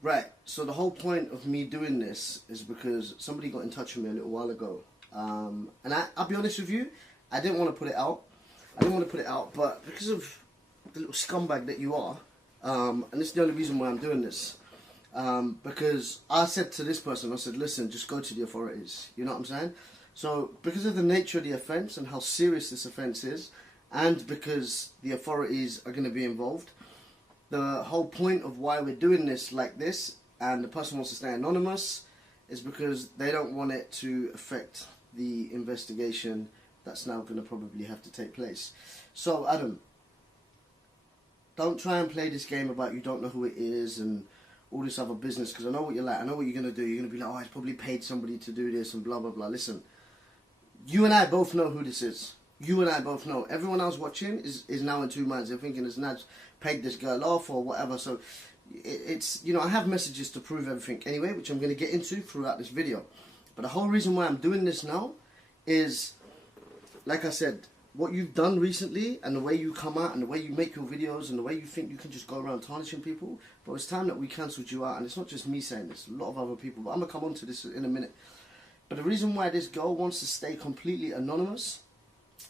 Right, so the whole point of me doing this is because somebody got in touch with me a little while ago. And I'll be honest with you, I didn't want to put it out. But because of the little scumbag that you are, and this is the only reason why I'm doing this, because I said to this person, I said, listen, just go to the authorities. You know what I'm saying? So because of the nature of the offence and how serious this offence is, and because the authorities are going to be involved, the whole point of why we're doing this like this, and the person wants to stay anonymous, is because they don't want it to affect the investigation that's now going to probably have to take place. So, Adam, don't try and play this game about you don't know who it is and all this other business, because I know what you're like. I know what you're going to do. You're going to be like, oh, he's probably paid somebody to do this and blah, blah, blah. Listen, you and I both know who this is. You and I both know. Everyone else watching is now in two minds. They're thinking it's NAZ paid this girl off or whatever. So it's, you know, I have messages to prove everything anyway, which I'm going to get into throughout this video. But the whole reason why I'm doing this now is, like I said, what you've done recently and the way you come out and the way you make your videos and the way you think you can just go around tarnishing people, but it's time that we cancelled you out. And it's not just me saying this, a lot of other people, but I'm going to come on to this in a minute. But the reason why this girl wants to stay completely anonymous,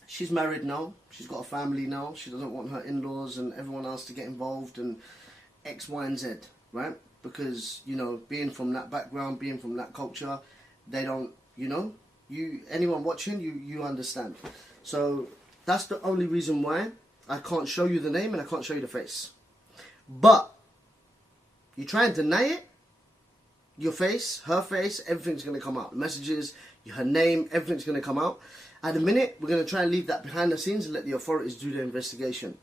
she's married now, she's got a family now, she doesn't want her in-laws and everyone else to get involved and X, Y and Z, right? Because, you know, being from that background, being from that culture, they don't, you know, anyone watching, you understand. So that's the only reason why I can't show you the name and I can't show you the face. But you try and deny it, your face, her face, everything's going to come out. The messages, her name, everything's going to come out. At the minute, we're going to try and leave that behind the scenes and let the authorities do the investigation.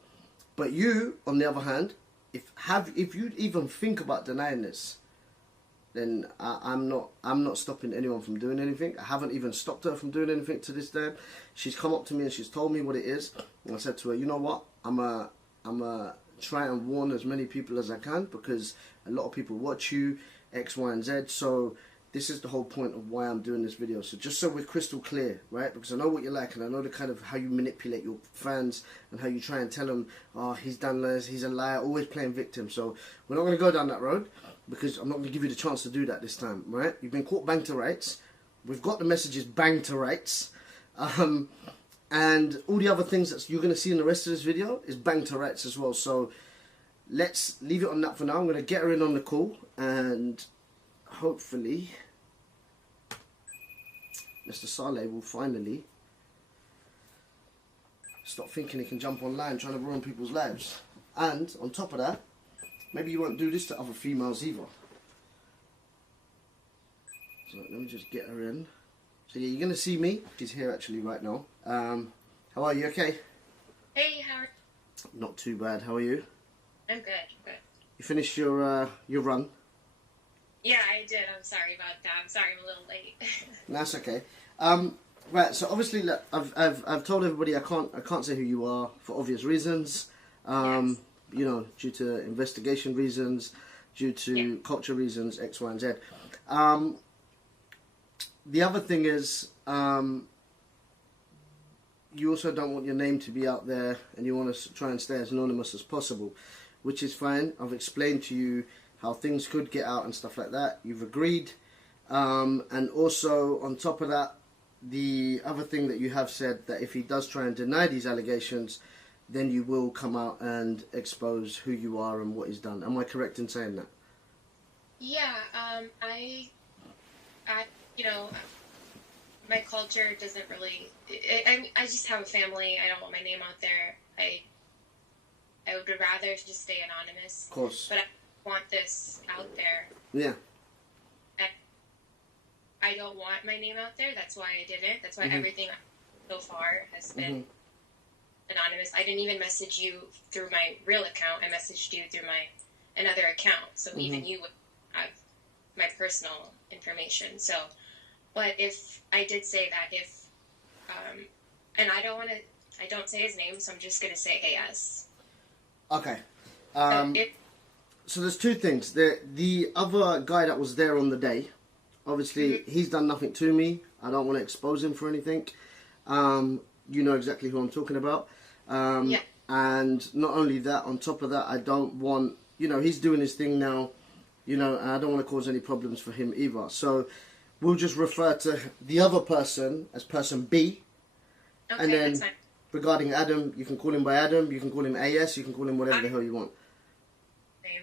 But you, on the other hand, if you even think about denying this, then I'm not stopping anyone from doing anything. I haven't even stopped her from doing anything to this day. She's come up to me and she's told me what it is. And I said to her, you know what? I'm a try and warn as many people as I can, because a lot of people watch you, X, Y, and Z. So this is the whole point of why I'm doing this video. So just so we're crystal clear, right? Because I know what you're like, and I know the kind of how you manipulate your fans and how you try and tell them, oh, he's done this, he's a liar, always playing victim. So we're not going to go down that road, because I'm not going to give you the chance to do that this time, right? You've been caught bang to rights. We've got the messages bang to rights. And all the other things that you're going to see in the rest of this video is bang to rights as well. So let's leave it on that for now. I'm going to get her in on the call, and hopefully Mr. Saleh will finally stop thinking he can jump online trying to ruin people's lives. And on top of that, maybe you won't do this to other females either. So let me just get her in. So yeah, you're going to see me. She's here actually right now. How are you? Okay? Hey, how are you? Not too bad. How are you? I'm good. Good. You finished your run? Yeah, I did. I'm sorry about that. I'm sorry I'm a little late. That's okay. Right. So obviously, look, I've told everybody I can't say who you are for obvious reasons. Yes. You know, due to investigation reasons, due to culture reasons, X, Y, and Z. The other thing is, you also don't want your name to be out there, and you want to try and stay as anonymous as possible, which is fine. I've explained to you how things could get out and stuff like that. You've agreed. And also, on top of that, the other thing that you have said, that if he does try and deny these allegations, then you will come out and expose who you are and what he's done. Am I correct in saying that? Yeah, I you know, my culture doesn't really, I just have a family. I don't want my name out there. I would rather just stay anonymous. Of course. But I want this out there. Yeah. I don't want my name out there. That's why I did it. That's why everything so far has been anonymous. I didn't even message you through my real account. I messaged you through another account. So even you would have my personal information. So, but if I did say that, and I don't say his name, so I'm just going to say AS. Okay. So there's two things. The other guy that was there on the day, obviously he's done nothing to me. I don't want to expose him for anything. You know exactly who I'm talking about. Yeah. And not only that, on top of that, I don't want, you know, he's doing his thing now. you know, and I don't want to cause any problems for him either. So we'll just refer to the other person as person B. Okay, and then that's fine. regarding Adam, you can call him by Adam, you can call him AS, you can call him whatever the hell you want.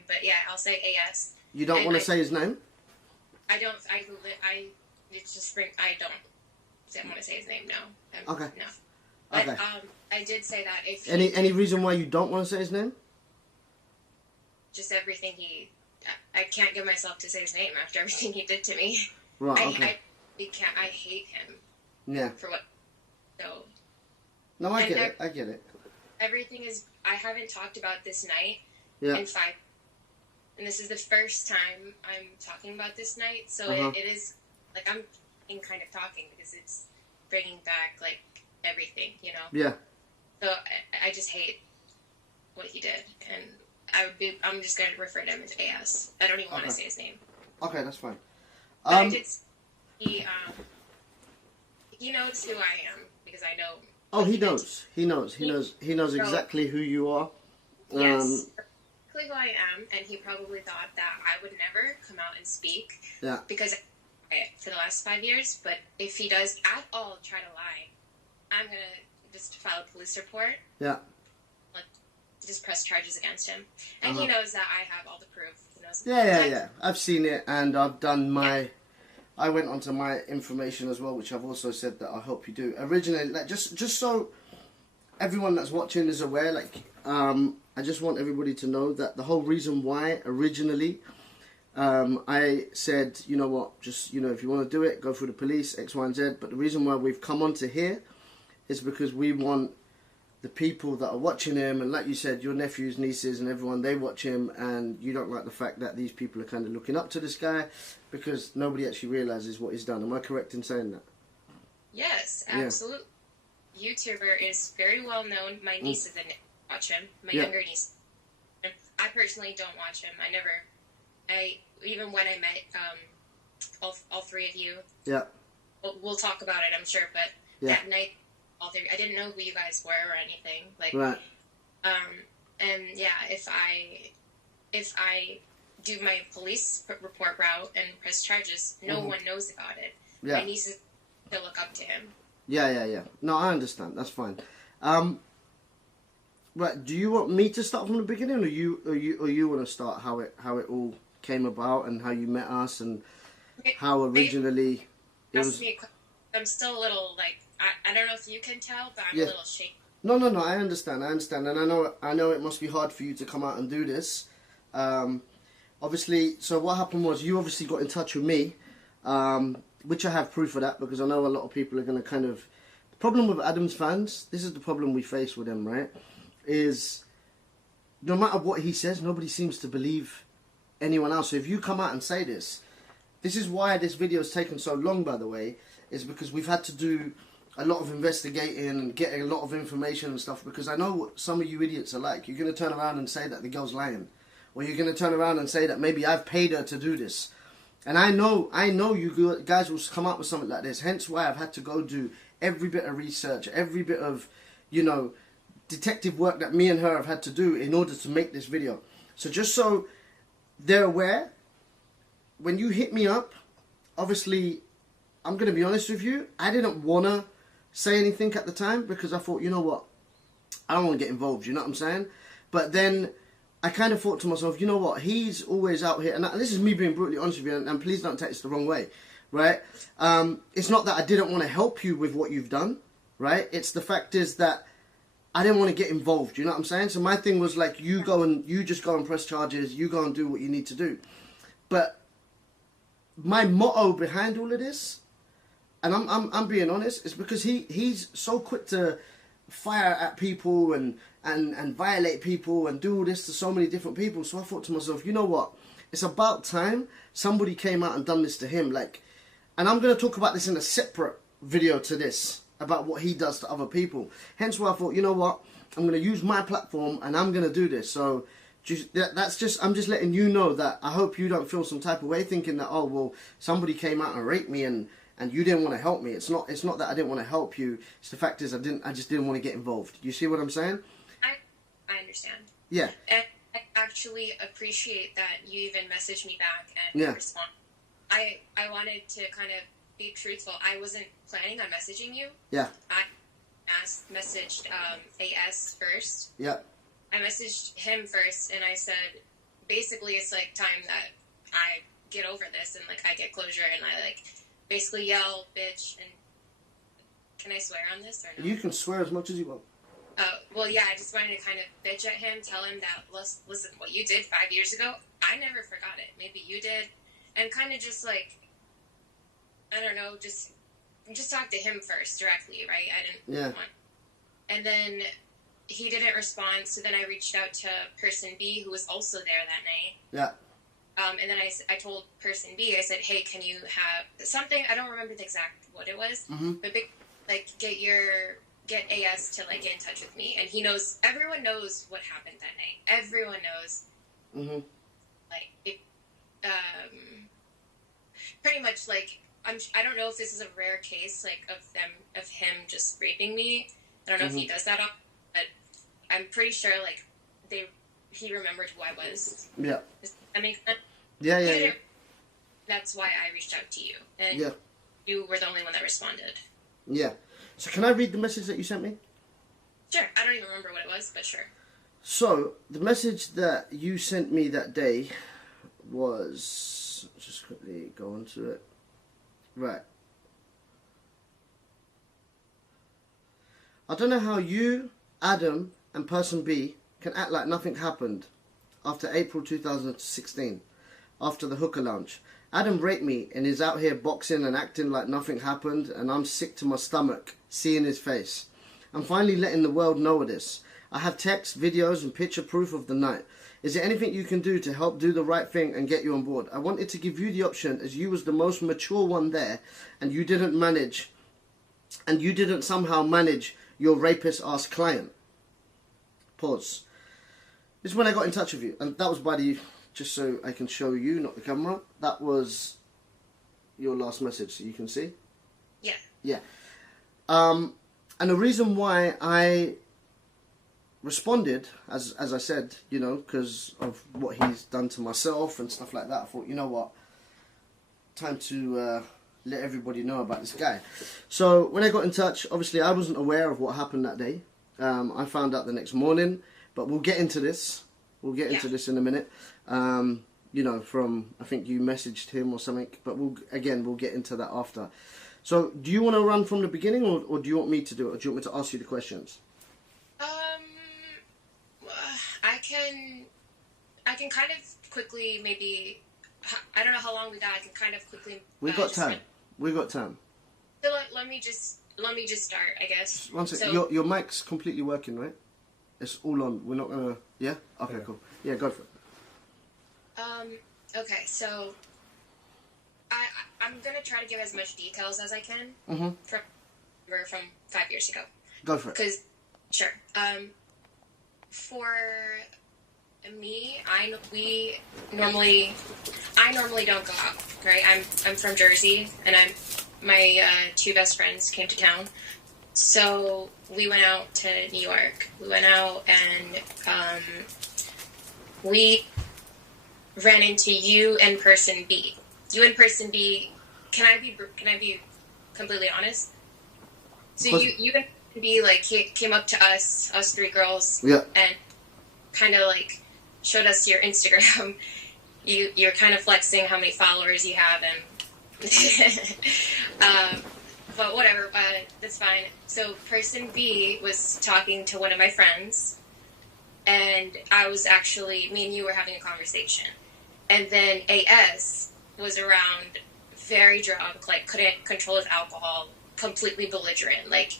But yeah, I'll say AS. You don't want to say his name? I don't. It's just I don't want to say his name. No. Okay. No. But Okay. I did say that if Any reason why you don't want to say his name? Just everything I can't give myself to say his name after everything he did to me. Right. Okay. I hate him. Yeah. For what? So. No, I get it. I get it. Everything is. I haven't talked about this night Yeah. in 5. And this is the first time I'm talking about this night, so it is like I'm kind of talking because it's bringing back like everything, you know. Yeah. So I just hate what he did, and I'm just gonna refer to him as AS. I don't even want to say his name. Okay, that's fine. But I did. He knows who I am because I know. Oh, he knows. He knows exactly who you are. Yes. Who I am, and he probably thought that I would never come out and speak. Yeah. Because for the last 5 years, but if he does at all try to lie, I'm gonna just file a police report. Yeah. Like, just press charges against him, and he knows that I have all the proof. He knows. Yeah. I've seen it, and I've done my. Yeah. I went onto my information as well, which I've also said that I'll help you do. Originally, like just so everyone that's watching is aware, like. I just want everybody to know that the whole reason why originally I said, you know what, just, you know, if you want to do it, go through the police, X, Y, and Z. But the reason why we've come onto here is because we want the people that are watching him, and like you said, your nephews, nieces, and everyone, they watch him, and you don't like the fact that these people are kind of looking up to this guy because nobody actually realizes what he's done. Am I correct in saying that? Yes, absolutely. Yeah. YouTuber is very well known. My niece is in it. Watch him. My younger niece. I personally don't watch him. Even when I met all 3 of you. Yeah. We'll talk about it, I'm sure. But that night, all 3, I didn't know who you guys were or anything. Like. Right. And yeah, if I do my police report route and press charges, no one knows about it. Yeah. My nieces still look up to him. Yeah. No, I understand. That's fine. Right, do you want me to start from the beginning, or you want to start how it all came about and how you met us and how originally it was? I'm still a little like I don't know if you can tell, but I'm a little shaky. No, I understand, and I know it must be hard for you to come out and do this. Obviously, so what happened was you obviously got in touch with me, which I have proof of that because I know a lot of people are going to kind of. The problem with Adam's fans, this is the problem we face with them, right? Is no matter what he says, nobody seems to believe anyone else. So if you come out and say this is why this video has taken so long, by the way, is because we've had to do a lot of investigating and getting a lot of information and stuff, because I know what some of you idiots are like. You're going to turn around and say that the girl's lying, or you're going to turn around and say that maybe I've paid her to do this. And I know you guys will come up with something like this, hence why I've had to go do every bit of research, every bit of, you know, detective work that me and her have had to do in order to make this video. So just so they're aware, when you hit me up, obviously, I'm going to be honest with you, I didn't want to say anything at the time because I thought, you know what, I don't want to get involved, you know what I'm saying? But then I kind of thought to myself, you know what, he's always out here, and this is me being brutally honest with you, and please don't take this the wrong way, right? It's not that I didn't want to help you with what you've done, right? It's the fact is that I didn't want to get involved, you know what I'm saying? So my thing was like, you just go and press charges, you go and do what you need to do. But my motto behind all of this, and I'm being honest, is because he's so quick to fire at people and violate people and do all this to so many different people. So I thought to myself, you know what? It's about time somebody came out and done this to him. Like, and I'm going to talk about this in a separate video to this, about what he does to other people. Hence why I thought, you know what, I'm going to use my platform and I'm going to do this. So I'm just letting you know that I hope you don't feel some type of way thinking that, oh, well, somebody came out and raped me and you didn't want to help me. It's not that I didn't want to help you. It's the fact is I just didn't want to get involved. You see what I'm saying? I understand. Yeah. And I actually appreciate that you even messaged me back and respond. I wanted to kind of be truthful. I wasn't planning on messaging you. Yeah. I messaged AS first. Yeah. I messaged him first, and I said, basically, it's like time that I get over this and like I get closure, and I like basically yell, bitch, and can I swear on this or no? You can swear as much as you want. Well, yeah, I just wanted to kind of bitch at him, tell him that, listen, what you did 5 years ago, I never forgot it. Maybe you did. And kind of just, like, I don't know, just talk to him first directly, right? I didn't want... And then he didn't respond, so then I reached out to person B, who was also there that night. Yeah. And then I told person B, I said, hey, can you have something? I don't remember the exact what it was, but like, get AS to like get in touch with me, and he knows. Everyone knows what happened that night. Everyone knows. Like it, pretty much like I don't know if this is a rare case like of him just raping me. I don't know if he does that, but I'm pretty sure like he remembered who I was. Yeah. Does that make sense? Yeah. That's why I reached out to you, and you were the only one that responded. Yeah. So can I read the message that you sent me? Sure. I don't even remember what it was, but sure. So, the message that you sent me that day was... Just quickly go on to it. Right. I don't know how you, Adam, and person B can act like nothing happened after April 2016, after the hooker lounge. Adam raped me and is out here boxing and acting like nothing happened, and I'm sick to my stomach seeing his face. I'm finally letting the world know of this. I have text, videos and picture proof of the night. Is there anything you can do to help do the right thing and get you on board? I wanted to give you the option as you was the most mature one there, and you didn't somehow manage your rapist-ass client. Pause. This is when I got in touch with you, and that was by the... Just so I can show you, not the camera. That was your last message, so you can see. Yeah. Yeah. And the reason why I responded, as I said, you know, because of what he's done to myself and stuff like that, I thought, you know what, time to let everybody know about this guy. So when I got in touch, obviously I wasn't aware of what happened that day. I found out the next morning, but we'll get into this. We'll get into this in a minute. You know, from, I think you messaged him or something, but we'll get into that after. So, do you want to run from the beginning, or do you want me to do it, or do you want me to ask you the questions? I can kind of quickly, maybe, I don't know how long we got, I can kind of quickly... We got time. We got time. So let me just start, I guess. One second. So, your mic's completely working, right? It's all on. We're not gonna... Yeah? Okay, cool. Yeah, go for it. Okay, so I'm gonna try to give as much details as I can from 5 years ago. Go for it. Because, sure. For me, I normally don't go out, right? I'm from Jersey, and my two best friends came to town, so we went out to New York. We went out and we ran into you and person B. You and person B. Can I be completely honest? So you and B like came up to us three girls, and kind of like showed us your Instagram. You're kind of flexing how many followers you have, and but whatever. That's fine. So person B was talking to one of my friends, and I was actually, me and you were having a conversation. And then AS was around, very drunk, like couldn't control his alcohol, completely belligerent. Like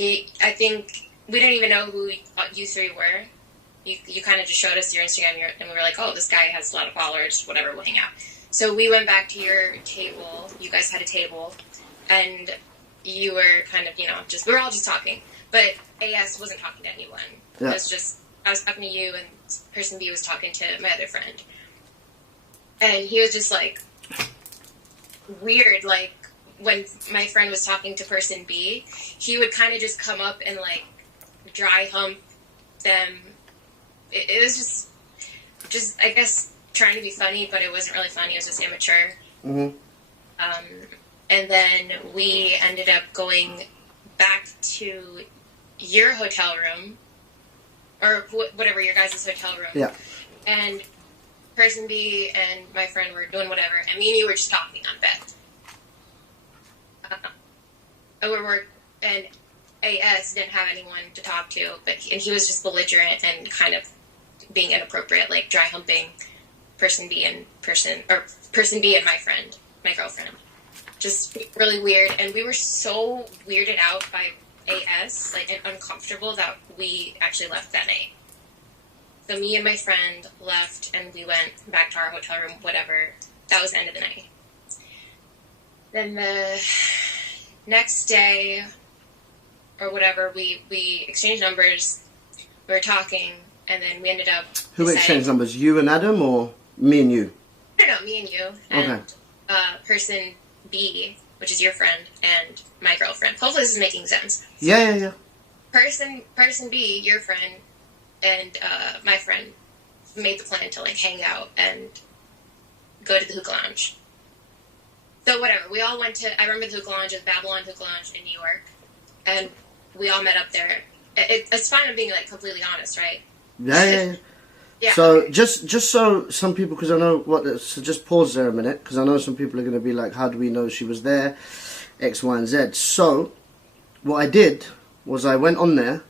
I think we didn't even know who you three were. You kind of just showed us your Instagram, and we were like, oh, this guy has a lot of followers, whatever, we'll hang out. So we went back to your table. You guys had a table, and you were kind of, we were all just talking. But AS wasn't talking to anyone. Yeah. It was just, I was talking to you, and person B was talking to my other friend. And he was just, like, weird, like, when my friend was talking to person B, he would kind of just come up and, like, dry hump them. It was just, just, I guess, trying to be funny, but it wasn't really funny. It was just immature. Mm-hmm. And then we ended up going back to your hotel room, or whatever, your guys' hotel room. Yeah. And person B and my friend were doing whatever, and me and you were just talking on bed. And AS didn't have anyone to talk to, and he was just belligerent and kind of being inappropriate, like dry humping person B and my girlfriend. Just really weird, and we were so weirded out by AS, like, and uncomfortable that we actually left that night. So me and my friend left, and we went back to our hotel room, whatever. That was the end of the night. Then the next day, or whatever, we exchanged numbers, we were talking, and then we ended up Who exchanged numbers? You and Adam, or me and you? No, me and you. And person B, which is your friend, and my girlfriend. Hopefully this is making sense. Yeah. Person B, your friend, and my friend made the plan to, like, hang out and go to the hookah lounge. So whatever, we all went to, I remember the hookah lounge, the Babylon hookah lounge in New York, and we all met up there. It's fine, I'm being, like, completely honest, right? Yeah. Yeah. So just so some people, because I know so just pause there a minute, because I know some people are going to be like, how do we know she was there, X, Y, and Z. So what I did was I went on there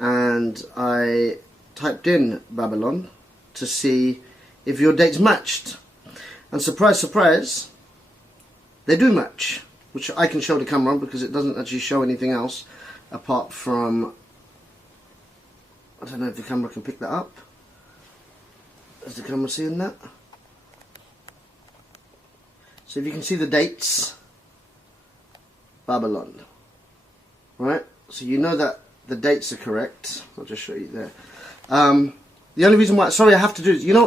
and I typed in Babylon to see if your dates matched, and surprise, surprise, they do match, which I can show the camera because it doesn't actually show anything else apart from, I don't know if the camera can pick that up. Is the camera seeing that? So if you can see the dates, Babylon, right? So you know that the dates are correct. I'll just show you there. The only reason why, sorry, I have to do this. You know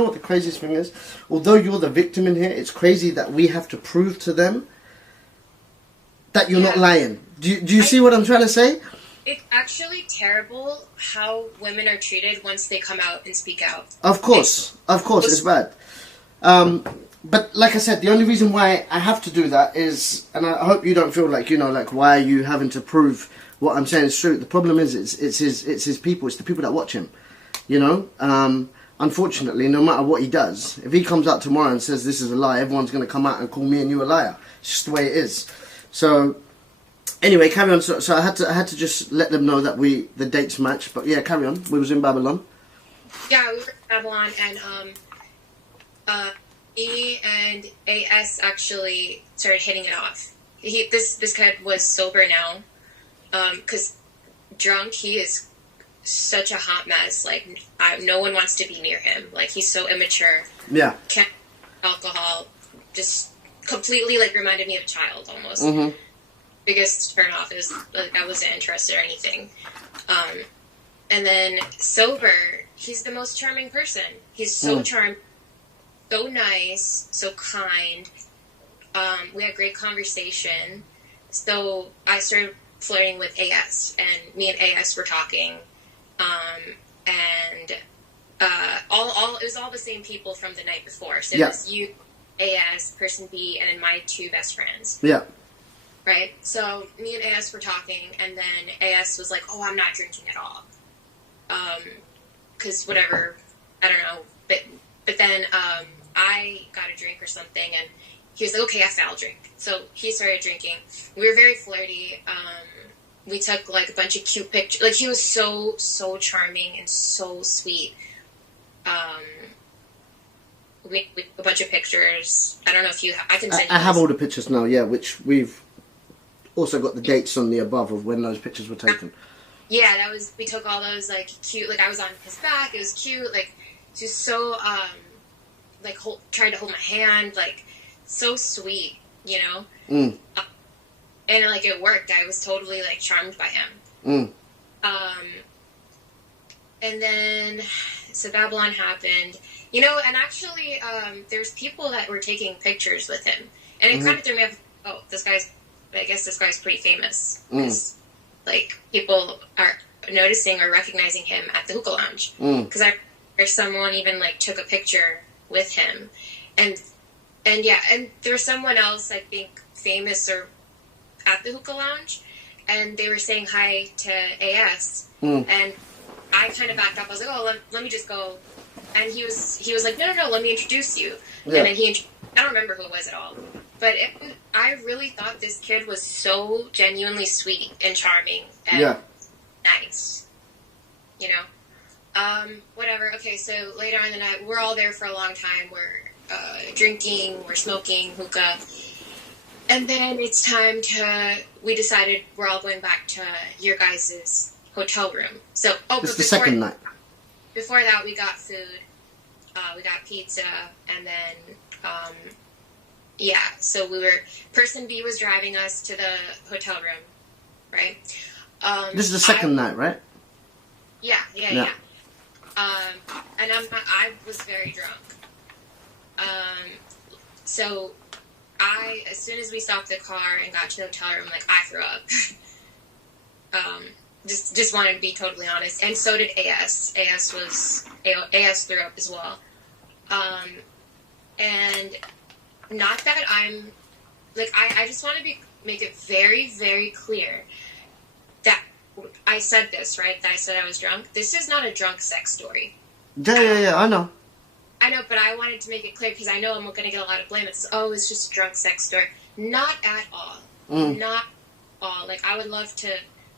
what the craziest thing is? Although you're the victim in here, it's crazy that we have to prove to them that you're not lying. Do you see what I'm trying to say? It's actually terrible how women are treated once they come out and speak out. Of course, it's bad. But like I said, the only reason why I have to do that is, and I hope you don't feel like, like, why are you having to prove what I'm saying is true? The problem is, it's his people, it's the people that watch him. Unfortunately, no matter what he does, if he comes out tomorrow and says this is a lie, everyone's going to come out and call me and you a liar. It's just the way it is. So anyway, carry on. So I had to just let them know that the dates match. But yeah, carry on. We was in Babylon. Yeah, we were in Babylon, and E and AS actually started hitting it off. This kid was sober now, because drunk he is such a hot mess. Like, no one wants to be near him. Like, he's so immature. Yeah. Can't alcohol. Just completely, like, reminded me of a child almost. Mm-hmm. Biggest turn off is, like, I wasn't interested or anything. And then sober, he's the most charming person. He's so charming, so nice, so kind. We had great conversation. So I started flirting with AS, and me and AS were talking. And it was all the same people from the night before. So it was you, AS, person B, and then my two best friends. Yeah. Right? So me and AS were talking, and then AS was like, oh, I'm not drinking at all. Because whatever, I don't know. But then I got a drink or something, and he was like, okay, I'll drink. So he started drinking. We were very flirty. We took, like, a bunch of cute pictures. Like, he was so charming and so sweet. We took a bunch of pictures. I don't know if you I can send you I have all the pictures now, yeah, which we've also got the dates on the above of when those pictures were taken. Yeah, we took all those, like, cute, like, I was on his back, it was cute, like, she was so, like, tried to hold my hand, like, so sweet, you know? And, like, it worked. I was totally, like, charmed by him. And then, so Babylon happened. You know, and actually, there's people that were taking pictures with him. And it kind of threw me off. Oh, I guess this guy's pretty famous. Like, people are noticing or recognizing him at the hookah lounge. Because I where someone even like took a picture with him, and yeah, and there's someone else I think famous or at the hookah lounge, and they were saying hi to AS, and I kind of backed up. I was like, oh, let me just go, and he was like, no, let me introduce you, and then I don't remember who it was at all, but I really thought this kid was so genuinely sweet and charming and nice, you know. Whatever. Okay, so later on in the night, we're all there for a long time. We're drinking, we're smoking hookah, and then it's time we decided we're all going back to your guys' hotel room. So, this is the second night. Before that, we got food. We got pizza, and then, so person B was driving us to the hotel room, right? This is the second night, right? Yeah. And I was very drunk. So as soon as we stopped the car and got to the hotel room, like, I threw up. Just wanted to be totally honest. And so did AS. AS threw up as well. And not that I'm, like, I just want to make it very, very clear that I said this, right? That I said I was drunk. This is not a drunk sex story. Yeah, I know. I know, but I wanted to make it clear because I know I'm going to get a lot of blame. It's just a drunk sex story. Not at all. Not at all. Like, I would love to,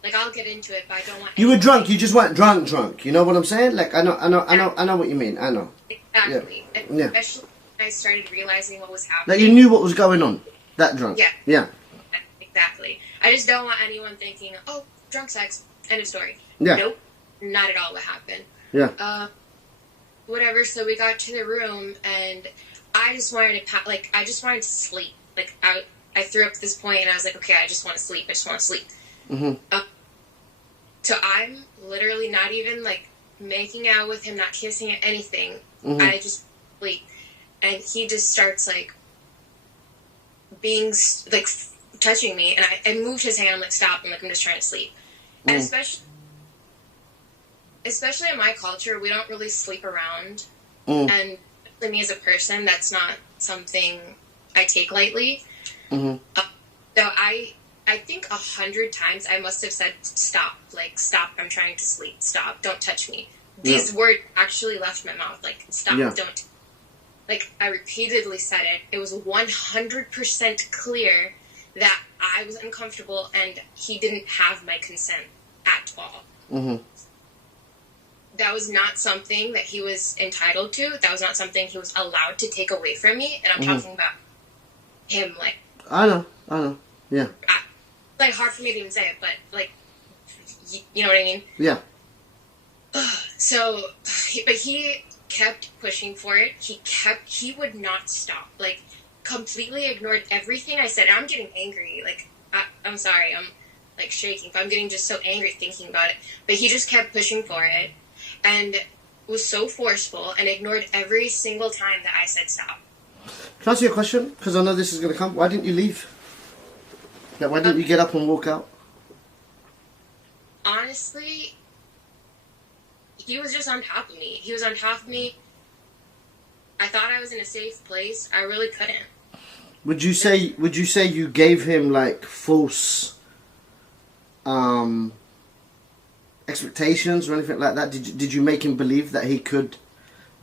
like, I'll get into it, but I don't want. You were drunk. You just weren't drunk. You know what I'm saying? Like, I know what you mean. I know. Exactly. Yeah. Especially when I started realizing what was happening. Like, you knew what was going on. That drunk. Yeah. Exactly. I just don't want anyone thinking, oh, drunk sex, end of story. Yeah. Nope. Not at all what happened. Yeah. Whatever, so we got to the room, and I just wanted to sleep. Like, I threw up at this point, and I was like, okay, I just want to sleep. Mm-hmm. So I'm literally not even, like, making out with him, not kissing or anything. Mm-hmm. I just sleep. And he just starts, like, being, like, touching me, and I moved his hand. I'm like, stop. I'm like, I'm just trying to sleep. And especially in my culture, we don't really sleep around. And for me as a person, that's not something I take lightly. So I think 100 times I must have said, stop, I'm trying to sleep, stop, don't touch me. These words actually left my mouth, like, stop, don't. Like, I repeatedly said it. It was 100% clear that I was uncomfortable and he didn't have my consent at all. That was not something that he was entitled to. That was not something he was allowed to take away from me. And I'm talking about him, like... I know. Yeah. Like, hard for me to even say it, but, like, you know what I mean? Yeah. So, but he kept pushing for it. He would not stop. Like, completely ignored everything I said. And I'm getting angry. Like, I'm sorry. I'm, like, shaking. But I'm getting just so angry thinking about it. But he just kept pushing for it. And was so forceful and ignored every single time that I said stop. Can I ask you a question? Because I know this is going to come. Why didn't you leave? Like, why didn't you get up and walk out? Honestly, he was just on top of me. He was on top of me. I thought I was in a safe place. I really couldn't. Would you say you gave him, like, false expectations or anything like that? Did you make him believe that he could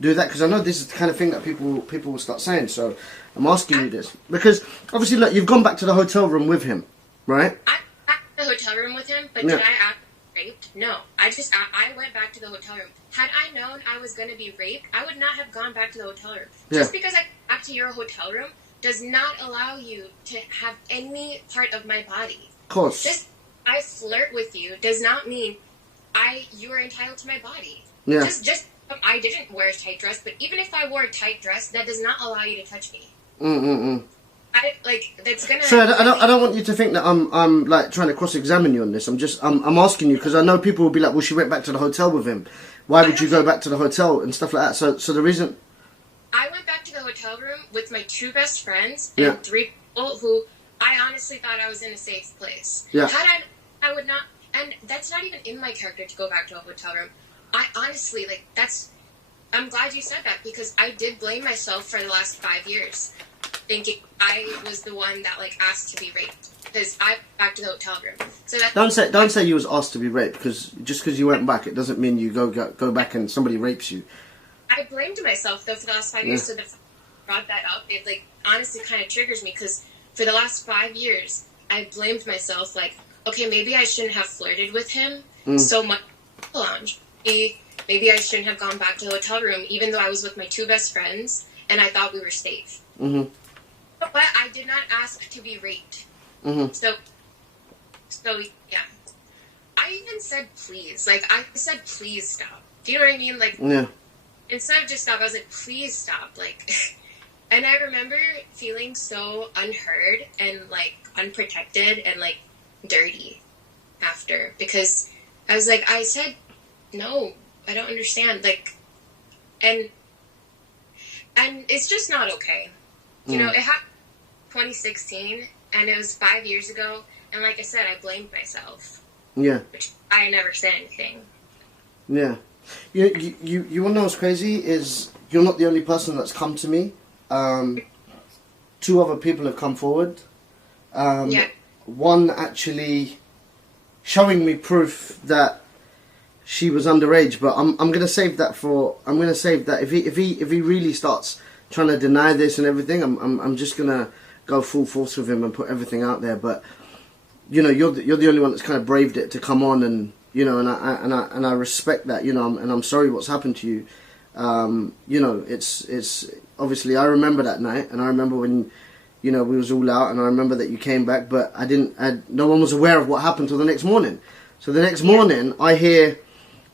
do that? Because I know this is the kind of thing that people will start saying. So I'm asking you this because obviously, look, you've gone back to the hotel room with him, right? I went back to the hotel room with him, but did I act raped? No, I went back to the hotel room. Had I known I was going to be raped, I would not have gone back to the hotel room. Just because I went back to your hotel room does not allow you to have any part of my body. Of course. Just I flirt with you does not mean you are entitled to my body. Yeah. Just I didn't wear a tight dress, but even if I wore a tight dress, that does not allow you to touch me. That's gonna. So I don't want you to think that I'm like trying to cross-examine you on this. I'm asking you because I know people will be like, well, she went back to the hotel with him. Why would you go back to the hotel and stuff like that? So the reason. I went back to the hotel room with my 2 best friends and 3 people who I honestly thought I was in a safe place. Yeah. Had I would not, and that's not even in my character to go back to a hotel room. I honestly, like, that's I'm glad you said that, because I did blame myself for the last 5 years, thinking I was the one that like asked to be raped, because I went back to the hotel room. So that Don't say you was asked to be raped, because just because you went back, it doesn't mean you go back and somebody rapes you. I blamed myself though for the last 5 years. So the fact I brought that up, it like honestly kind of triggers me, because for the last 5 years I blamed myself. Like, okay, maybe I shouldn't have flirted with him so much at the lounge. Maybe I shouldn't have gone back to the hotel room, even though I was with my 2 best friends and I thought we were safe. Mm-hmm. But I did not ask to be raped. Mm-hmm. So yeah. I even said please. Like, I said please stop. Do you know what I mean? Like, yeah. Instead of just stop, I was like, please stop. Like, and I remember feeling so unheard and like unprotected and like dirty after, because I was like, I said no, I don't understand. Like, and it's just not okay. You know, it happened 2016 and it was 5 years ago. And like I said, I blamed myself. Yeah. Which I never said anything. Yeah. You want to know what's crazy is you're not the only person that's come to me. 2 other people have come forward. One actually showing me proof that she was underage, but I'm gonna save that if he really starts trying to deny this and everything, I'm just gonna go full force with him and put everything out there. But you know, you're the only one that's kind of braved it to come on, and you know, and I respect that, you know, and I'm sorry what's happened to you. You know, it's obviously, I remember that night, and I remember when, you know, we was all out, and I remember that you came back, but no one was aware of what happened till the next morning. So the next morning, I hear,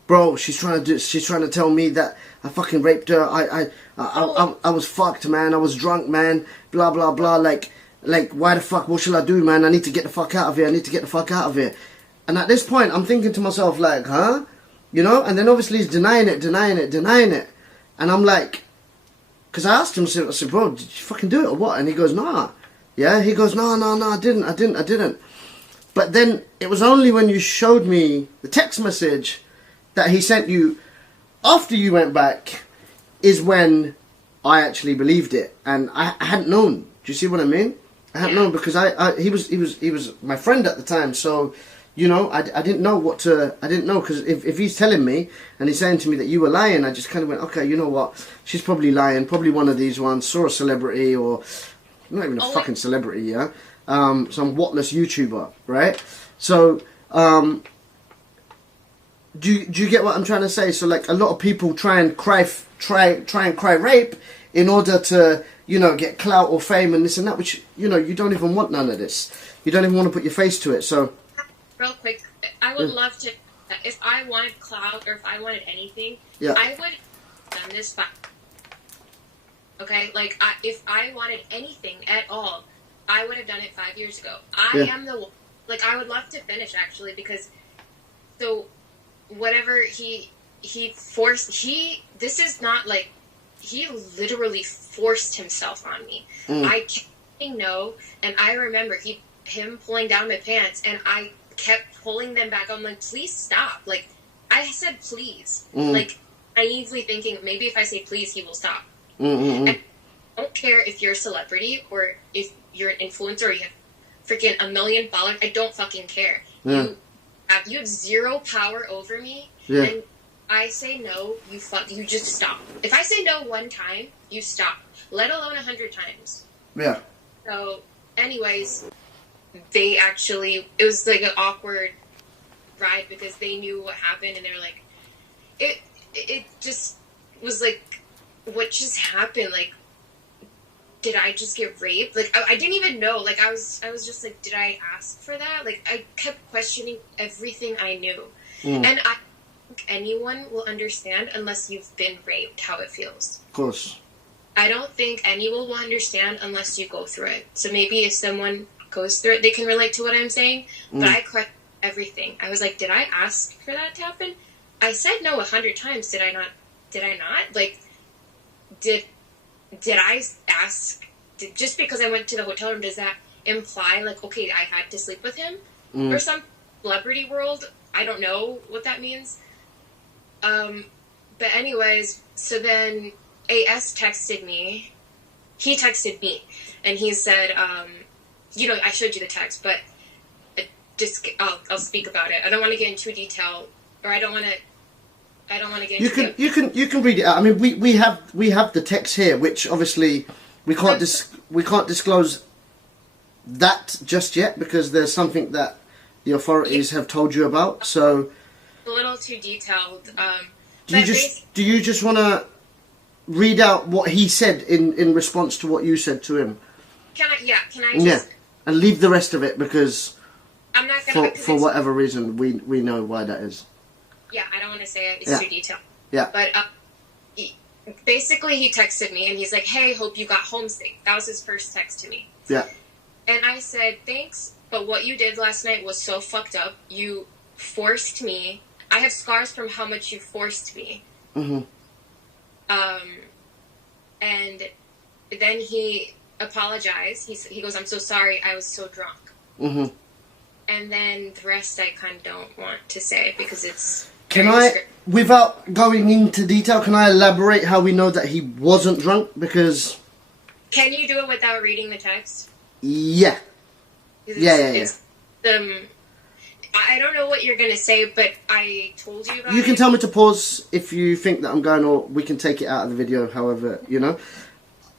bro, she's trying to tell me that I fucking raped her. I was fucked, man. I was drunk, man. Blah blah blah. Like, why the fuck? What shall I do, man? I need to get the fuck out of here. And at this point, I'm thinking to myself, like, huh? You know? And then obviously he's denying it. And I'm like, because I asked him, I said, bro, did you fucking do it or what? And he goes, nah. Yeah? He goes, no, I didn't. But then it was only when you showed me the text message that he sent you after you went back is when I actually believed it. And I hadn't known. Do you see what I mean? I hadn't known, because he was my friend at the time, so you know, I didn't know because if he's telling me and he's saying to me that you were lying, I just kind of went, okay, you know what, she's probably lying, probably one of these ones, saw a celebrity, or not even a fucking celebrity, yeah, some whatless YouTuber, right? So do you get what I'm trying to say? So like, a lot of people try and cry rape in order to, you know, get clout or fame and this and that, which, you know, you don't even want none of this. You don't even want to put your face to it. So real quick, I would love to, if I wanted clout or if I wanted anything, yeah, I would have done this. Okay, like, if I wanted anything at all, I would have done it 5 years ago. I am the one. Like, I would love to finish, actually, because, so, whatever this is not, like, he literally forced himself on me. I kept saying no, and I remember him pulling down my pants, and I kept pulling them back. I'm like, please stop. Like, I said please. Like, naively thinking, maybe if I say please, he will stop. And I don't care if you're a celebrity or if you're an influencer or you have freaking $1 million followers. I don't fucking care. You have zero power over me. And I say no, you just stop. If I say no one time, you stop. Let alone 100 times. Yeah. So, anyways, it was like an awkward ride because they knew what happened and they were like, it just was like, what just happened? Like, did I just get raped? Like, I didn't even know. Like, I was just like, did I ask for that? Like, I kept questioning everything I knew. And I don't think anyone will understand unless you've been raped how it feels. Of course. I don't think anyone will understand unless you go through it. So maybe if someone goes through it, they can relate to what I'm saying. But I questioned everything. I was like, did I ask for that to happen? I said no 100 times. Did I not? Like, did I ask? Just because I went to the hotel room, does that imply, like, okay, I had to sleep with him? Or some celebrity world? I don't know what that means. But anyways, so then AS texted me. He texted me, and he said, you know, I showed you the text, but just I'll speak about it. I don't want to get into detail, or I don't want to get into you can read it out. I mean, we have the text here, which obviously we can't disclose that just yet because there's something that the authorities have told you about. So a little too detailed. Do you just want to read out what he said in response to what you said to him? Can I just... and leave the rest of it because I'm not gonna, for whatever reason we know why that is. Yeah, I don't want to say it. It's too detailed. Yeah. But basically he texted me and he's like, hey, hope you got homesick. That was his first text to me. Yeah. And I said, thanks, but what you did last night was so fucked up. You forced me. I have scars from how much you forced me. Mm-hmm. And then he apologized. He goes, I'm so sorry. I was so drunk. Mm-hmm. And then the rest I kind of don't want to say because it's... Can I, without going into detail, can I elaborate how we know that he wasn't drunk? Because... Can you do it without reading the text? Yeah. Yeah. I don't know what you're going to say, but I told you about it. You can tell me to pause if you think that I'm going, or we can take it out of the video, however, you know.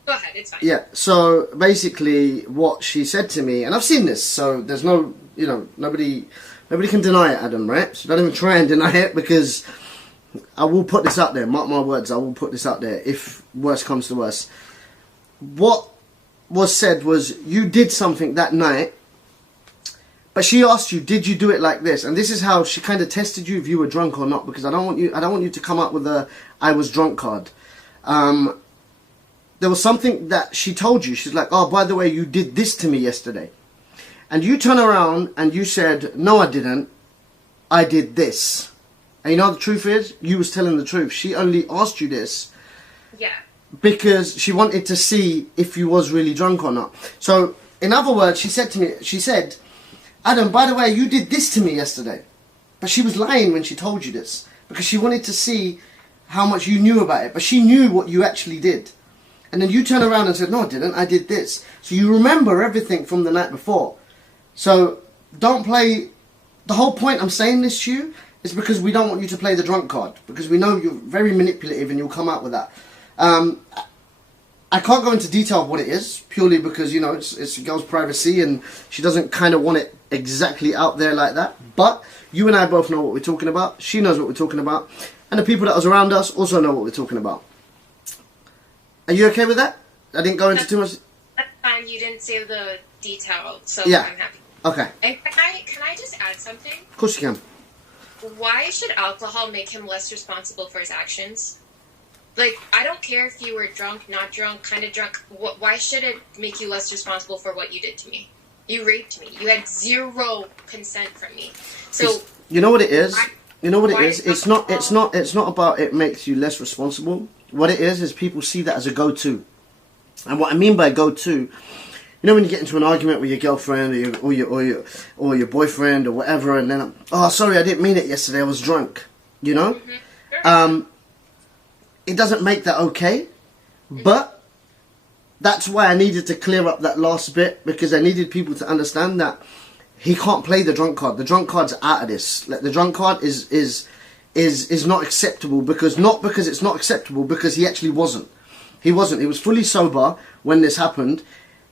Go ahead, it's fine. Yeah, so basically what she said to me, and I've seen this, so there's no, you know, nobody can deny it, Adam, right? So don't even try and deny it, because I will put this out there, mark my words, I will put this out there if worse comes to worse. What was said was, you did something that night, but she asked you, did you do it like this? And this is how she kind of tested you if you were drunk or not, because I don't want you to come up with a I was drunk card. There was something that she told you. She's like, oh, by the way, you did this to me yesterday. And you turn around and you said, no, I didn't. I did this. And you know what the truth is? You was telling the truth. She only asked you this because she wanted to see if you was really drunk or not. So, in other words, she said to me, Adam, by the way, you did this to me yesterday. But she was lying when she told you this because she wanted to see how much you knew about it. But she knew what you actually did. And then you turn around and said, no, I didn't, I did this. So you remember everything from the night before. So don't play... The whole point I'm saying this to you is because we don't want you to play the drunk card. Because we know you're very manipulative and you'll come out with that. I can't go into detail of what it is, purely because, you know, it's a girl's privacy and she doesn't kind of want it exactly out there like that. But you and I both know what we're talking about. She knows what we're talking about. And the people that was around us also know what we're talking about. Are you okay with that? I didn't go into too much... That's fine. You didn't say the detail, so yeah. I'm happy. Okay. And can I just add something? Of course you can. Why should alcohol make him less responsible for his actions? Like, I don't care if you were drunk, not drunk, kind of drunk. Why should it make you less responsible for what you did to me? You raped me. You had zero consent from me. So you know what it is? You know what it is? It's not about it makes you less responsible. What it is people see that as a go-to. And what I mean by go-to, you know when you get into an argument with your girlfriend or your boyfriend or whatever, and then, oh, sorry, I didn't mean it yesterday, I was drunk. You know? Mm-hmm. Sure. It doesn't make that okay, but that's why I needed to clear up that last bit, because I needed people to understand that he can't play the drunk card. The drunk card's out of this. Like, the drunk card is not acceptable, because it's not acceptable, because he actually wasn't. He wasn't. He was fully sober when this happened.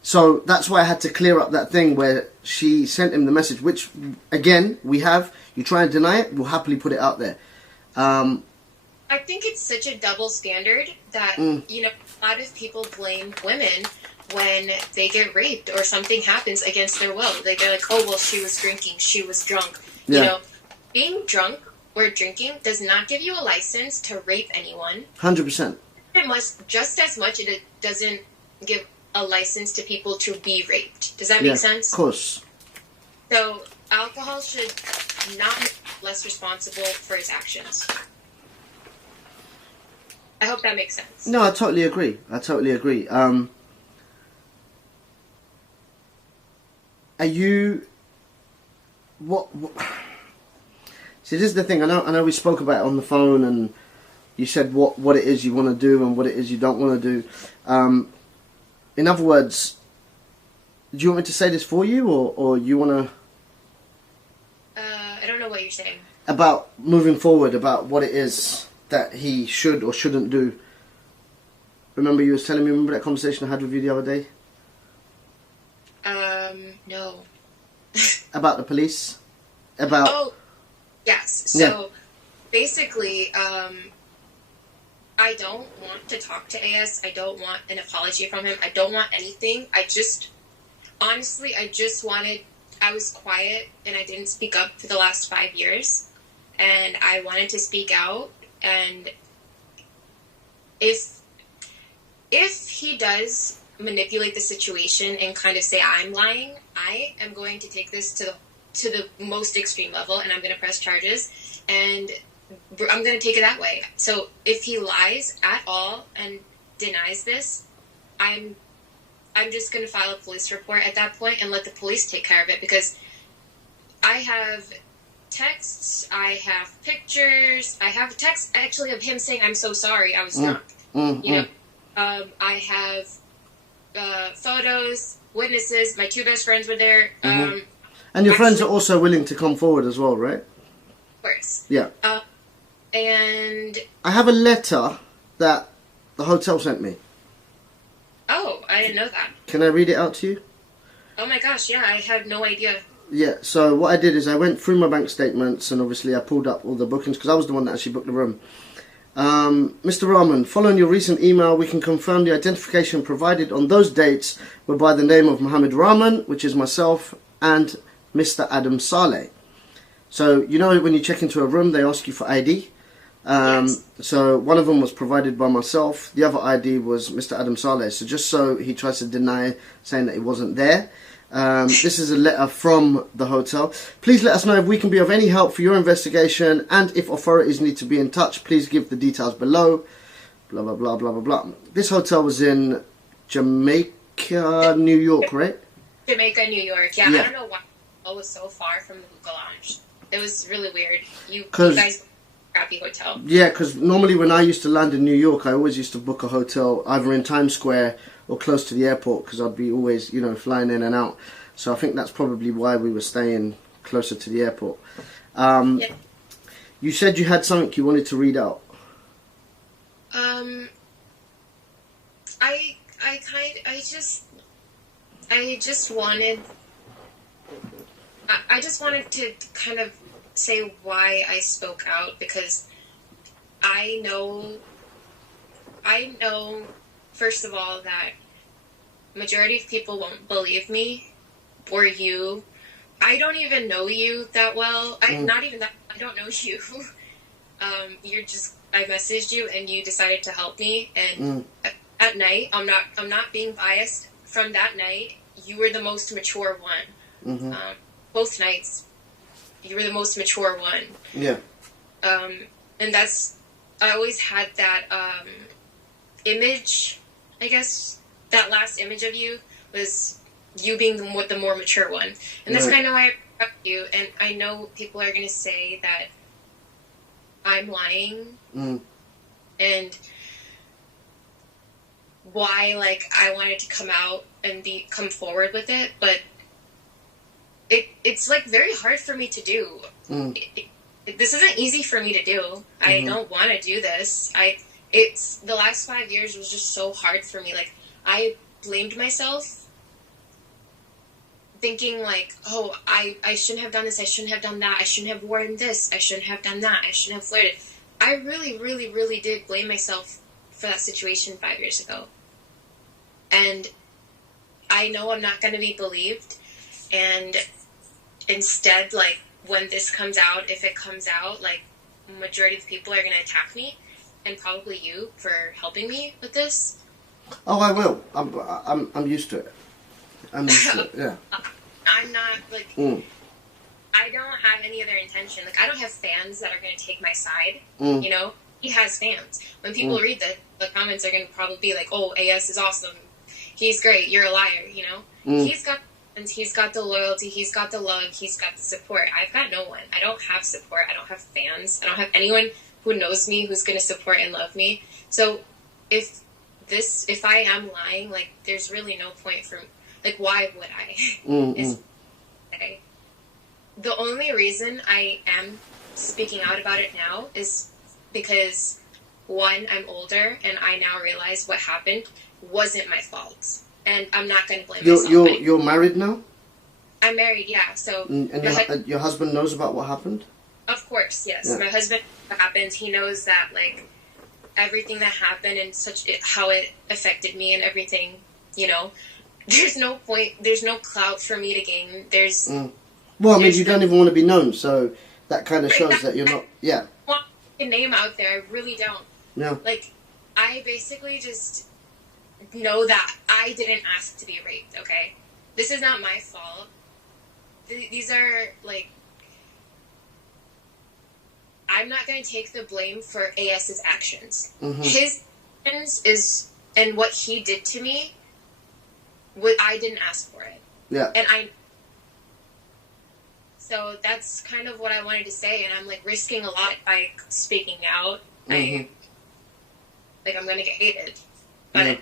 So that's why I had to clear up that thing where she sent him the message, which, again, we have. You try and deny it, we'll happily put it out there. I think it's such a double standard that, you know, a lot of people blame women when they get raped or something happens against their will. They're like, oh, well, she was drinking, she was drunk. Yeah. You know, being drunk or drinking does not give you a license to rape anyone. 100%. It must, just as much it doesn't give a license to people to be raped. Does that make sense? Of course. So alcohol should not make you less responsible for his actions. I hope that makes sense. No, I totally agree. Are you... What... See, this is the thing. I know we spoke about it on the phone, and You said what it is you want to do and what it is you don't want to do. In other words, do you want me to say this for you, or you want to... I don't know what you're saying. About moving forward, about what it is that he should or shouldn't do. Remember you was telling me, remember that conversation I had with you the other day? No. About the police? About... Oh, yes. So, basically, I don't want to talk to AS. I don't want an apology from him. I don't want anything. Honestly, I was quiet and I didn't speak up for the last 5 years. And I wanted to speak out. And if he does manipulate the situation and kind of say I'm lying, I am going to take this to the most extreme level, and I'm going to press charges, and I'm going to take it that way. So if he lies at all and denies this, I'm just going to file a police report at that point and let the police take care of it, because I have texts, I have pictures, I have a text actually of him saying I'm so sorry, I was drunk. You know, I have photos, witnesses. My 2 best friends were there. And your friends are also willing to come forward as well, right? Of course. Yeah. And I have a letter that the hotel sent me. Oh, I didn't know that. Can I read it out to you? Oh my gosh, yeah, I had no idea. Yeah, so what I did is I went through my bank statements, and obviously I pulled up all the bookings because I was the one that actually booked the room. Mr. Rahman, following your recent email, we can confirm the identification provided on those dates were by the name of Mohammed Rahman, which is myself, and Mr. Adam Saleh. So, you know when you check into a room, they ask you for ID? Yes. So, one of them was provided by myself, the other ID was Mr. Adam Saleh. So, just so he tries to deny saying that he wasn't there. This is a letter from the hotel. Please let us know if we can be of any help for your investigation, and if authorities need to be in touch, please give the details below. Blah, blah, blah, blah, blah, blah. This hotel was in Jamaica, New York, right? Jamaica, New York. Yeah. I don't know why it was so far from the hookah lounge. It was really weird. You guys, crappy hotel. Yeah, because normally when I used to land in New York, I always used to book a hotel either in Times Square or close to the airport, because I'd be always, you know, flying in and out. So I think that's probably why we were staying closer to the airport. Yep. You said you had something you wanted to read out. I just wanted to kind of say why I spoke out, because I know, first of all, that majority of people won't believe me or you. I don't even know you that well. Not even that. I don't know you. I messaged you and you decided to help me. And at night, I'm not being biased. From that night, you were the most mature one. Both nights, you were the most mature one. Yeah. And I always had that image, I guess. That last image of you was you being the more mature one. And that's kind of why I brought you. And I know people are going to say that I'm lying. And why, like, I wanted to come out and come forward with it. But it's, like, very hard for me to do. This isn't easy for me to do. I don't want to do this. It's the last 5 years was just so hard for me. Like, I blamed myself, thinking like, oh, I shouldn't have done this, I shouldn't have done that, I shouldn't have worn this, I shouldn't have done that, I shouldn't have flirted. I really, really, really did blame myself for that situation 5 years ago. And I know I'm not going to be believed. And instead, like, when this comes out, if it comes out, like, majority of people are going to attack me, and probably you for helping me with this. Oh, I will. I'm used to it. I'm used to it. Yeah. I'm not like. I don't have any other intention. Like, I don't have fans that are going to take my side. You know, he has fans. When people read the comments, are going to probably be like, "Oh, AS is awesome. He's great. You're a liar." You know, he's got fans. He's got the loyalty. He's got the love. He's got the support. I've got no one. I don't have support. I don't have fans. I don't have anyone who knows me, who's going to support and love me. So if I am lying, like, there's really no point for, like, why would I? Okay. The only reason I am speaking out about it now is because, one, I'm older, and I now realize what happened wasn't my fault. And I'm not going to blame myself. You're married now? I'm married, yeah. So and your husband knows about what happened? Of course, yes. Yeah. My husband, what happened, he knows that, like, everything that happened and how it affected me and everything, you know. There's no point, there's no clout for me to gain. Well, I mean, you don't even want to be known, so that kind of shows that you're not, yeah. I want a name out there, I really don't. No. Like, I basically just know that I didn't ask to be raped, okay? This is not my fault. These are, like, I'm not going to take the blame for AS's actions. His actions and what he did to me, I didn't ask for it. Yeah. And so that's kind of what I wanted to say, and I'm, like, risking a lot by speaking out. I'm going to get hated. But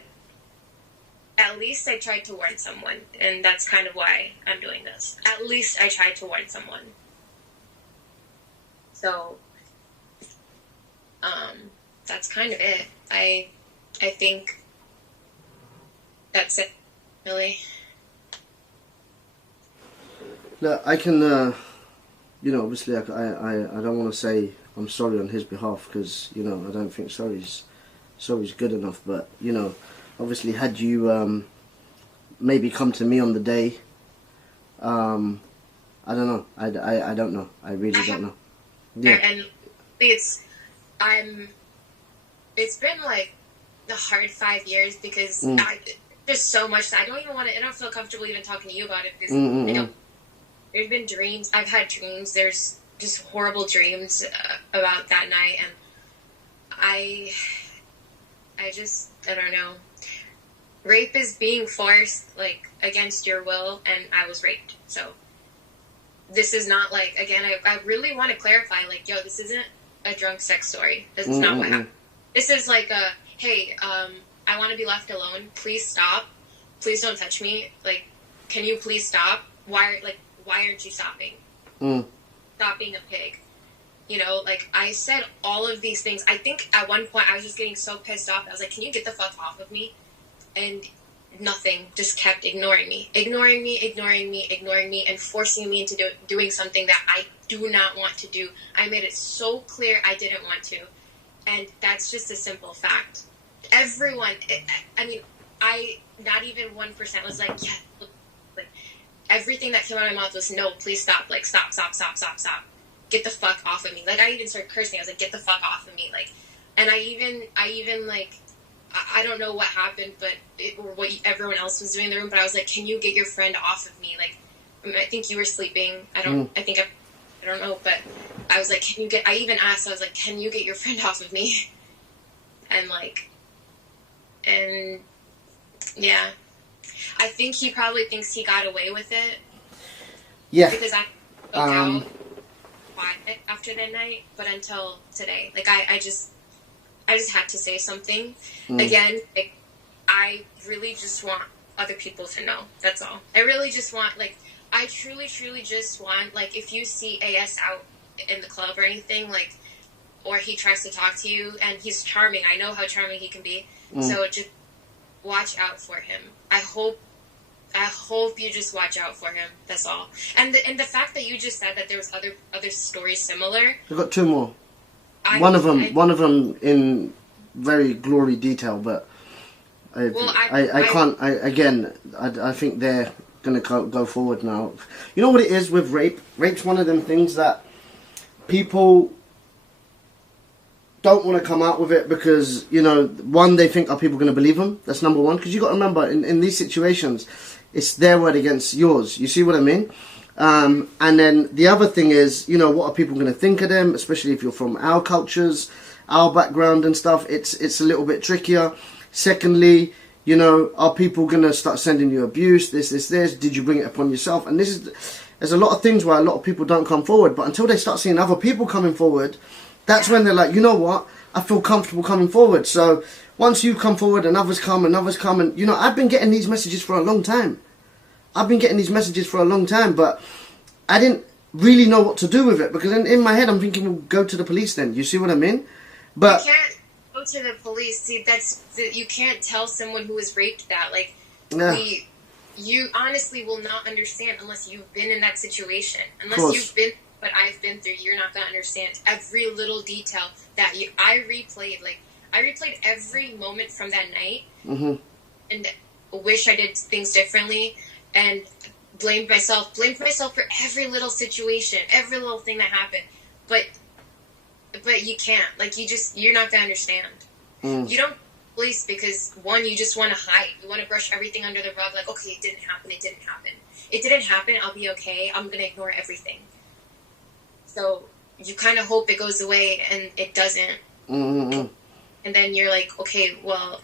at least I tried to warn someone, and that's kind of why I'm doing this. At least I tried to warn someone. So, that's kind of it. I think that's it, really. Look, I can, you know, obviously I don't want to say I'm sorry on his behalf, because, you know, I don't think sorry's good enough, but, you know, obviously had you maybe come to me on the day, I don't know, I don't know, I really don't know. Yeah. And it's been, like, the hard 5 years, because there's so much that I don't feel comfortable even talking to you about it, because I don't. There's been dreams. I've had dreams. There's just horrible dreams about that night, and I don't know. Rape is being forced, like, against your will, and I was raped. So this is not, like, again, I really want to clarify, like, yo, this isn't a drunk sex story. That's not what happened. This is like hey, I want to be left alone. Please stop. Please don't touch me. Like, can you please stop? Why aren't you stopping? Stop being a pig. You know, like, I said all of these things. I think at one point I was just getting so pissed off. I was like, can you get the fuck off of me? And nothing. Just kept ignoring me, and forcing me into doing something that I do not want to do. I made it so clear I didn't want to. And that's just a simple fact. Everyone, not even 1% was like, yeah, like, everything that came out of my mouth was, no, please stop, like, stop. Get the fuck off of me. Like, I even started cursing. I was like, get the fuck off of me. Like, and I even like, I don't know what happened, or what everyone else was doing in the room, but I was like, can you get your friend off of me? Like, I think you were sleeping. I don't know, but I was like, I even asked, I was like, can you get your friend off of me? And, like, yeah. I think he probably thinks he got away with it. Yeah. Because I spoke out quiet after that night, but until today. Like, I just had to say something. Again, like, I really just want other people to know. That's all. I really just want, like, I truly just want, like, if you see AS out in the club or anything, like, or he tries to talk to you, and he's charming. I know how charming he can be. So just watch out for him. I hope you just watch out for him. That's all. And the fact that you just said that there was other stories similar. I've got two more. One of them in very glory detail, but I can't. I think they're gonna go forward now. You know what it is with rape? Rape's one of them things that people don't want to come out with it because, you know, one, they think, are people going to believe them? That's number one. Because you got to remember, in these situations, it's their word against yours. You see what I mean? And then the other thing is, you know, what are people going to think of them? Especially if you're from our cultures, our background and stuff. It's a little bit trickier. Secondly, you know, are people going to start sending you abuse? This. Did you bring it upon yourself? And there's a lot of things where a lot of people don't come forward. But until they start seeing other people coming forward That's when they're like, you know what, I feel comfortable coming forward. So once you come forward and others come, and you know, I've been getting these messages for a long time. But I didn't really know what to do with it, because in my head I'm thinking, well, go to the police then. You see what I mean? But you can't go to the police. See, you can't tell someone who was raped that. Like, yeah. You honestly will not understand unless you've been in that situation. Unless you've been what I've been through, you're not going to understand every little detail that I replayed. Like, I replayed every moment from that night, mm-hmm. and wish I did things differently, and blamed myself for every little situation, every little thing that happened. But you can't. Like, you're not going to understand. You don't police because, one, you just want to hide. You want to brush everything under the rug. Like, okay, it didn't happen. I'll be okay. I'm going to ignore everything. So you kind of hope it goes away, and it doesn't. Mm-hmm. And then you're like, okay, well,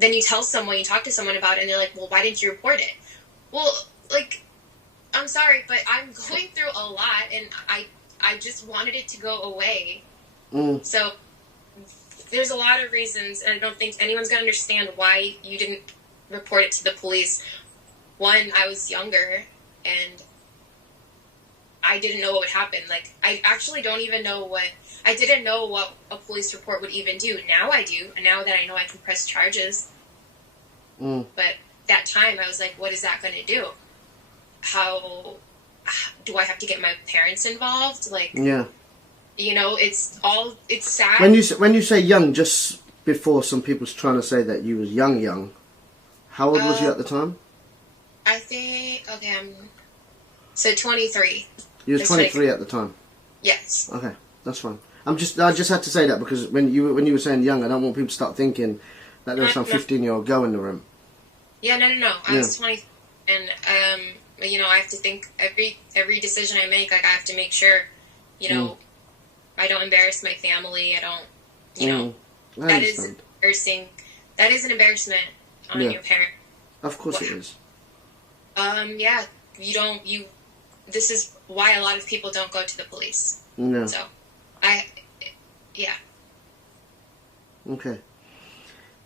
then you talk to someone about it, and they're like, well, why didn't you report it? Well, like, I'm sorry, but I'm going through a lot, and I just wanted it to go away. So there's a lot of reasons, and I don't think anyone's going to understand why you didn't report it to the police. One, I was younger, and I didn't know what would happen. Like, I actually don't even know I didn't know what a police report would even do. Now I do, and now that I know I can press charges. But that time, I was like, what is that going to do? How do I have to get my parents involved? Like, yeah. You know, it's sad. When you say young, just before some people's trying to say that you was young, how old was you at the time? I think, okay, so 23. You was 23 at the time? Yes. Okay, that's fine. I just had to say that because when you were saying young, I don't want people to start thinking that there was some 15-year-old girl in the room. Yeah, no. I was 20, and you know, I have to think every decision I make. Like, I have to make sure, you know, I don't embarrass my family. I don't, you know, that is embarrassing. That is an embarrassment on your parent. Of course it is. Yeah, this is why a lot of people don't go to the police. No. So, yeah. Okay.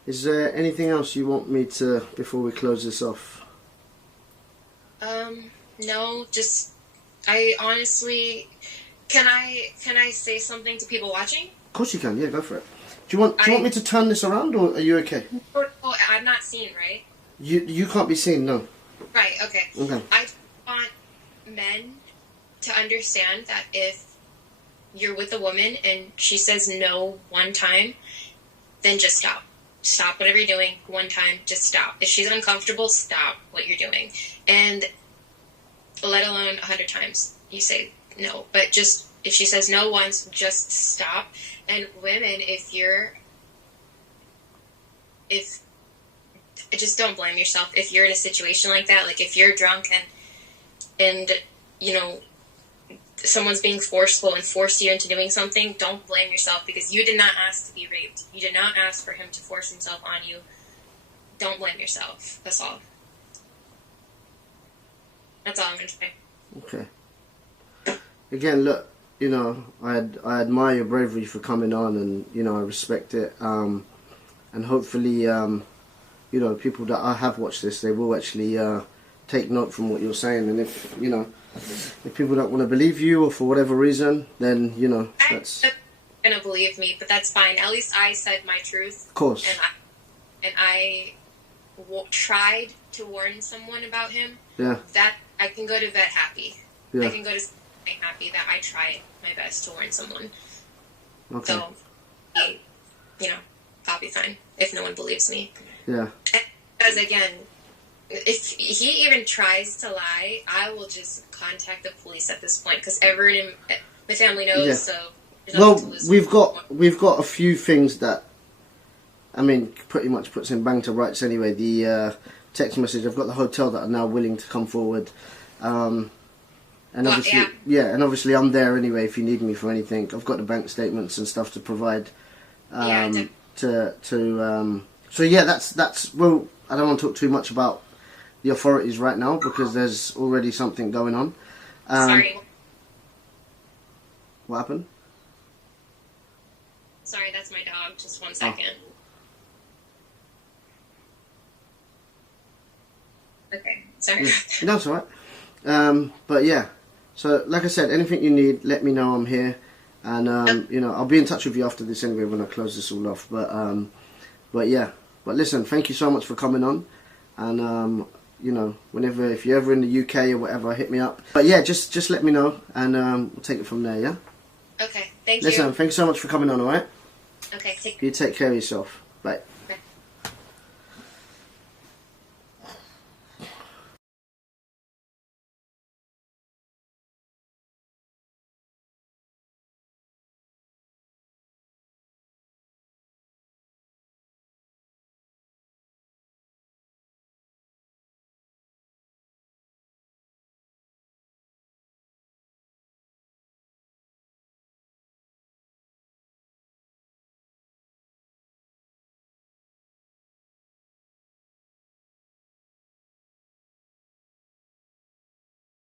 Is there anything else you want me to, before we close this off? No, just, I honestly, can I say something to people watching? Of course you can, yeah, go for it. Do you want me to turn this around, or are you okay? Oh, I'm not seen, right? You can't be seen, no. Right, okay. Okay. I want men to understand that if you're with a woman and she says no one time, then just stop. Stop whatever you're doing one time, just stop. If she's uncomfortable, stop what you're doing. And let alone 100 times you say no. But just, if she says no once, just stop. And women, just don't blame yourself if you're in a situation like that. Like, if you're drunk and you know, someone's being forceful and forced you into doing something, don't blame yourself, because you did not ask to be raped. You did not ask for him to force himself on you. Don't blame yourself. That's all. That's all I'm going to say. Okay. Again, look, you know, I admire your bravery for coming on, and, you know, I respect it. And hopefully, you know, people that I have watched this, they will actually take note from what you're saying. And if, you know, if people don't want to believe you, or for whatever reason, then, you know, that's... I'm going to believe me, but that's fine. At least I said my truth. Of course. And I tried to warn someone about him. Yeah. That I can go to vet happy. Yeah. I can go to vet happy that I tried my best to warn someone. Okay. So, you know, I'll be fine if no one believes me. Yeah. Because, again, if he even tries to lie, I will just contact the police at this point, because everyone in my family knows. Yeah. So well, we've got a few things that, I mean, pretty much puts him bang to rights anyway. The text message. I've got the hotel that are now willing to come forward, and obviously, and obviously I'm there anyway if you need me for anything. I've got the bank statements and stuff to provide. So yeah, that's well. I don't want to talk too much about the authorities right now, because there's already something going on. Sorry. What happened? Sorry, that's my dog. Just 1 second. Okay, sorry. Yeah. That's all right. But yeah, so like I said, anything you need, let me know. I'm here, and you know, I'll be in touch with you after this anyway when I close this all off. But yeah, but listen, thank you so much for coming on, and you know, whenever if you're ever in the UK or whatever, hit me up. But yeah, just let me know, and we'll take it from there. Yeah. Okay, thank you. Listen, thanks so much for coming on. All right. Okay, you take care of yourself. Bye.